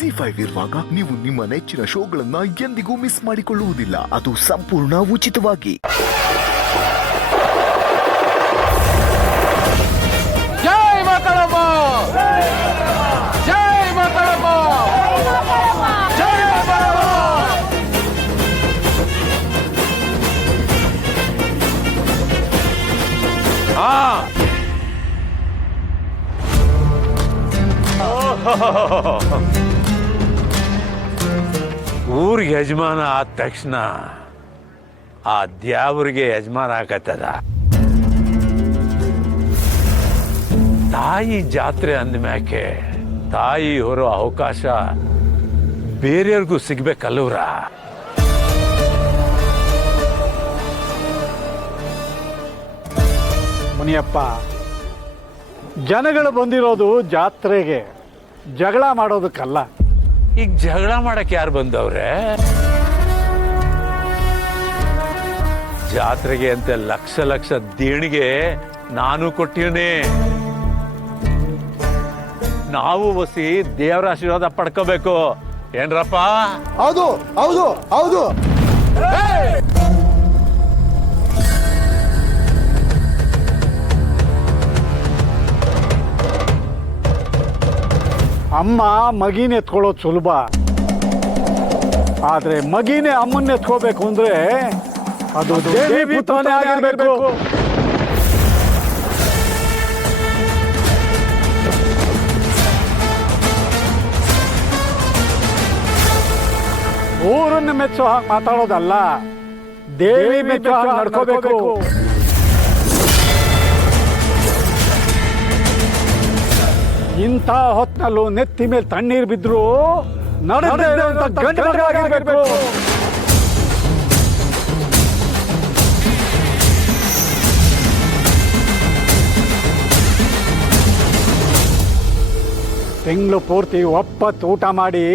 ZEE5 ಇರುವಾಗ ನೀವು ನಿಮ್ಮ ನೆಚ್ಚಿನ ಶೋಗಳನ್ನ ಎಂದಿಗೂ ಮಿಸ್ ಮಾಡಿಕೊಳ್ಳುವುದಿಲ್ಲ. ಅದು ಸಂಪೂರ್ಣ ಉಚಿತವಾಗಿ. ಜೈ ಮಾತಾಡಮ್ಮ, ಜೈ ಮಾತಾಡಮ್ಮ, ಜೈ ಮಾತಾಡಮ್ಮ. ಊರ್ ಯಜಮಾನ ಆದ ತಕ್ಷಣ ಆ ದ್ಯಾವ್ರಿಗೆ ಯಜಮಾನ ಆಗತ್ತದ. ತಾಯಿ ಜಾತ್ರೆ ಅಂದ್ಮ್ಯಾಕೆ ತಾಯಿ ಹೊರೋ ಅವಕಾಶ ಬೇರೆಯವ್ರಿಗೂ ಸಿಗ್ಬೇಕಲ್ಲವ್ರ. ಮುನಿಯಪ್ಪ, ಜನಗಳು ಬಂದಿರೋದು ಜಾತ್ರೆಗೆ, ಜಗಳ ಮಾಡೋದಕ್ಕಲ್ಲ. ಈಗ ಜಗಳ ಮಾಡಕ್ಕೆ ಯಾರು ಬಂದವ್ರೆ? ಜಾತ್ರೆಗೆ ಅಂತ ಲಕ್ಷ ಲಕ್ಷ ದೇಣಿಗೆ ನಾನು ಕೊಟ್ಟಿವ್ನಿ. ನಾವು ಒಸಿ ದೇವರ ಆಶೀರ್ವಾದ ಪಡ್ಕೋಬೇಕು ಏನ್ರಪ್ಪ? ಹೌದು ಹೌದು ಹೌದು. ಅಮ್ಮ ಮಗಿನ ಎತ್ಕೊಳ್ಳೋದು ಸುಲಭ, ಆದ್ರೆ ಮಗಿನೇ ಅಮ್ಮನ್ನ ಎತ್ಕೋಬೇಕು ಅಂದ್ರೆ ಅದು ದೇವಿ ಪುತ್ರನೇ ಆಗಿರ್ಬೇಕು. ಊರನ್ನು ಮೆಚ್ಚೋ ಹಾಗೆ ಮಾತಾಡೋದಲ್ಲ, ದೇವಿ ಮೆಚ್ಚೋ ಹಾಗೆ ನಡ್ಕೋಬೇಕು. ಇಂಥ ಹೊತ್ತಿನಲ್ಲೂ ನೆತ್ತಿ ಮೇಲೆ ತಣ್ಣೀರು ಬಿದ್ರು ಗಂಡು ಮಗ ಆಗಿರ್ಬೇಕು. ತಿಂಗಳು ಪೂರ್ತಿ ಒಪ್ಪತ್ತು ಊಟ ಮಾಡಿ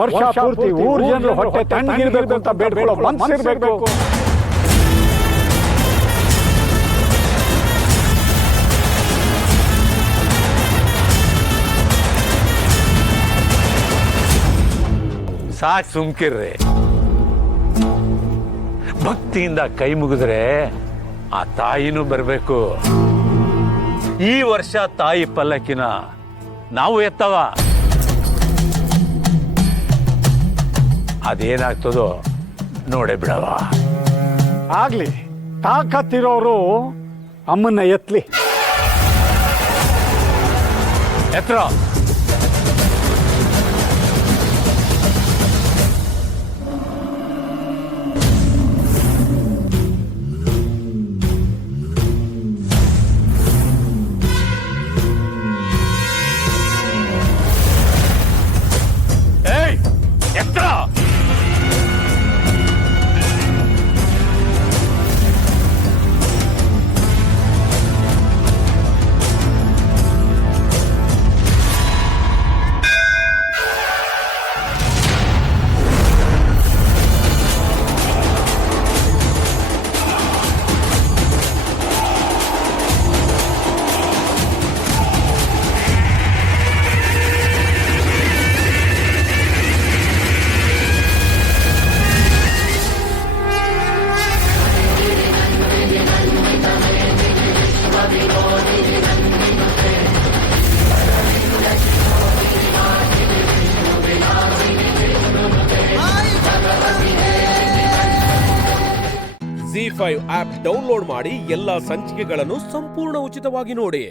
ವರ್ಷ ಪೂರ್ತಿ ಊರ್ ಜನರು ಹೊಟ್ಟೆ ತಣ್ಣಗಿರ್ಬೇಕು ಅಂತ ಬೇಡ್ಕೊಳ್ಳೋ ಮನಸ್ಸಿರ್ಬೇಕು. ಸಾಕ್ ಸುಮ್ಕಿರ್ರಿ. ಭಕ್ತಿಯಿಂದ ಕೈ ಮುಗಿದ್ರೆ ಆ ತಾಯಿನೂ ಬರಬೇಕು. ಈ ವರ್ಷ ತಾಯಿ ಪಲ್ಲಕ್ಕಿನ ನಾವು ಎತ್ತವ. ಅದೇನಾಗ್ತದೋ ನೋಡೇ ಬಿಡವ. ಆಗ್ಲಿ, ತಾಕತ್ತಿರೋರು ಅಮ್ಮನ್ನ ಎತ್ಲಿ. ಎತ್ರ ZEE5 ಆಪ್ ಡೌನ್ಲೋಡ್ ಮಾಡಿ ಎಲ್ಲಾ ಸಂಚಿಕೆಗಳನ್ನು ಸಂಪೂರ್ಣ ಉಚಿತವಾಗಿ ನೋಡಿ.